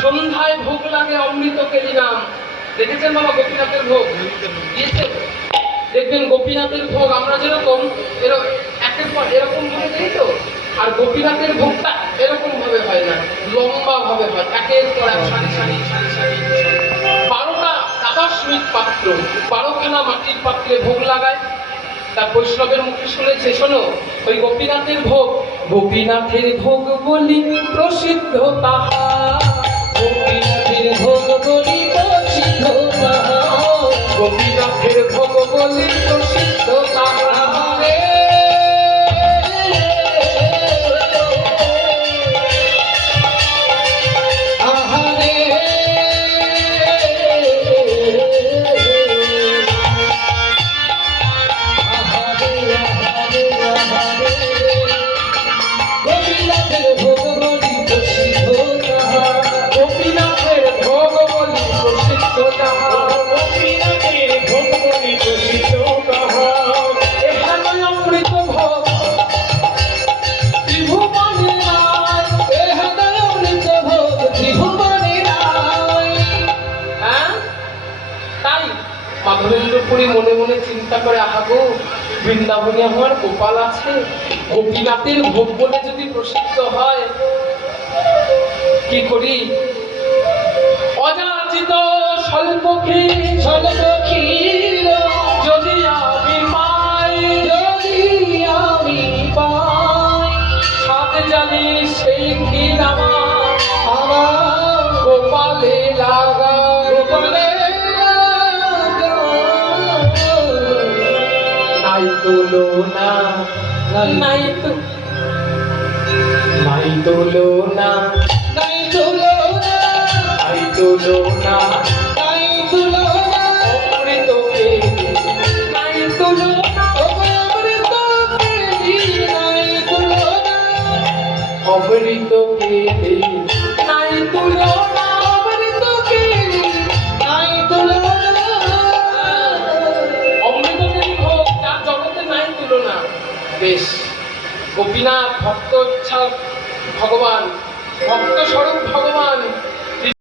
সন্ধ্যায় ভোগ লাগে অমৃত কেলি নাম। দেখেছেন বাবা গোপীনাথের ভোগ দিয়েছে? দেখবেন গোপীনাথের ভোগ আমরা যেরকম একের পর এরকম ভাবে দিই তো, আর গোপীনাথের ভোগটা এরকম ভাবে হয় না, লম্বা ভাবে হয়, একের পর এক সারি সারি সারি সারি 12টা আকাশমিক পাত্র, 12খানা মাটির পাত্রে ভোগ লাগায়। তার বৈষ্ণবের মুখে শুনেছে, শোনো ওই গোপীনাথের ভোগ, গোপীনাথের ভোগ বলি প্রসিদ্ধ তাহা, গোপীনাথের ভোগ বলি প্রসিদ্ধ তাহা, গোপীনাথের ভোগ বলি প্রসিদ্ধ তাহা। মাধবেন্দ্রপুরী মনে মনে চিন্তা করে, আহাগো বৃন্দাবনে আমার গোপাল আছে, গোপীনাথের ভোগ বলে যদি প্রসিদ্ধ হয়, কি করি? অযাচিত স্বল্পক্ষী স্বল্পক্ষী যদি আমি পাই, যদি আমি পাই, সাথে জানি সেই ক্ষীর আমার গোপালে লাগা, গোপালে নাই তুলনা, নাই তো নাই তুলনা, নাই তুলনা, নাই তুলনা, নাই তুলনা, অমৃত কেলি নাই তুলনা, অমৃত কেলি নাই তুলনা, অমৃত কেলি নাই তুলনা, অমৃত কেলি নাই তুলনা। অমৃত কেলি ভোগ তার জগতে নাই তুলনা। বেশ, গোপীনাথ ভক্ত ইচ্ছা ভগবান, ভক্ত স্বরূপ ভগবান,